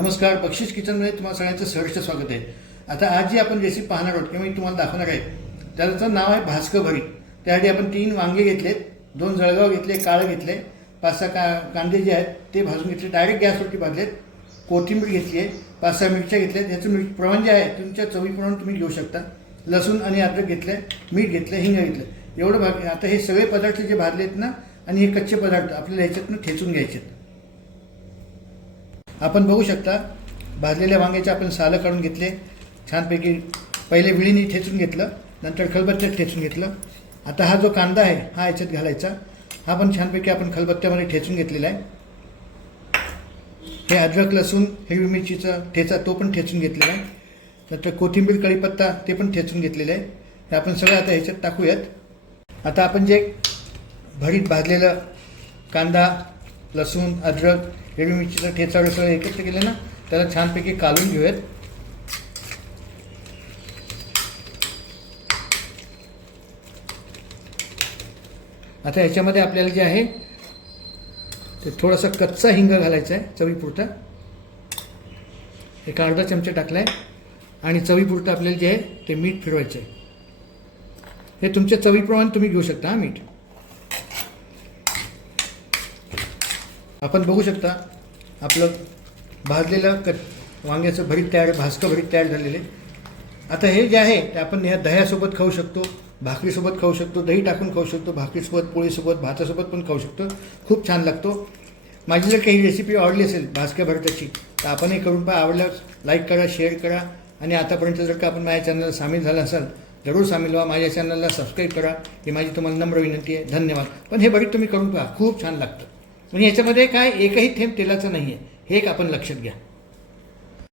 नमस्कार, बक्षीस किचनमध्ये तुम्हाला सगळ्यांचं सहर्ष स्वागत आहे. आता आज जी आपण रेसिपी पाहणार आहोत किंवा मी तुम्हाला दाखवणार आहे त्याचं नाव आहे भास्कर भरीत. त्यासाठी आपण 3 वांगे घेतलेत, 2 जळगाव घेतले, काळं घेतले, 5-6 कांदे जे आहेत ते भाजून घेतले, डायरेक्ट गॅसवरती भाजलेत, कोथिंबीर घेतली आहे, 5-6 मिरच्या घेतल्यात. याचं प्रमाण जे आहे तुमच्या चवीप्रमाणे तुम्ही घेऊ शकता. लसूण आणि अद्रक घेतलं, मीठ घेतलं, हिंग घेतलं, एवढं भाग. आता हे सगळे पदार्थ जे भाजलेत ना आणि हे कच्चे पदार्थ आपल्याला ह्याच्यातून ठेचून घ्यायचे. आपण बघू शकता भाजलेल्या वांग्याचे आपण सालं काढून घेतले, छानपैकी पहिले विळीने ठेचून घेतलं, नंतर खलबत्त्यात ठेचून घेतलं. आता हा जो कांदा आहे हा याच्यात घालायचा, हा पण छानपैकी आपण खलबत्त्यामध्ये ठेचून घेतलेला आहे. हे अद्रक लसूण हिरवी मिरचीचा ठेचा तो पण ठेचून घेतलेला आहे. नंतर कोथिंबीर कढीपत्ता ते पण ठेचून घेतलेलं आहे. हे आपण सगळं आता ह्याच्यात टाकूयात. आता आपण जे भरीत भाजलेलं कांदा लसूण अद्रक हिरवी मिरचीचा ठेचा सगळं एकत्र केलं ना त्याला छानपैकी कालून घेऊयात. आता ह्याच्यामध्ये आपल्याला जे आहे ते थोडासा कच्चा हिंग घालायचा आहे चवीपुरता. एक अर्धा चमचा टाकला आहे आणि चवीपुरतं आपल्याला जे आहे ते मीठ फिरवायचं आहे. हे तुमच्या चवीप्रमाणे तुम्ही घेऊ शकता. मीठ आपण बघू शकता आपलं भाजलेलं वांग्याचं भरीत तयार, भास्कर भरीत तयार झालेले. आता हे जे आहे ते आपण ह्या दह्यासोबत खाऊ शकतो, भाकरीसोबत खाऊ शकतो, दही टाकून खाऊ शकतो, भाकरीसोबत पोळीसोबत भातासोबत पण खाऊ शकतो. खूप छान लागतो. माझी जर काही रेसिपी आवडली असेल भास्कर भरताची तर आपणही करून पहा. आवडल्यास लाईक करा, शेअर करा आणि आतापर्यंत जर का आपण माझ्या चॅनलला सामील झाला असाल जरूर सामील व्हा. माझ्या चॅनलला सबस्क्राईब करा ही माझी तुम्हाला नम्र विनंती आहे. धन्यवाद. पण हे भरीत तुम्ही करून पहा, खूप छान लागतं. म्हणजे याच्यामध्ये काय एकही थेंब तेलाचं नाही आहे, हे एक आपण लक्षात घ्या.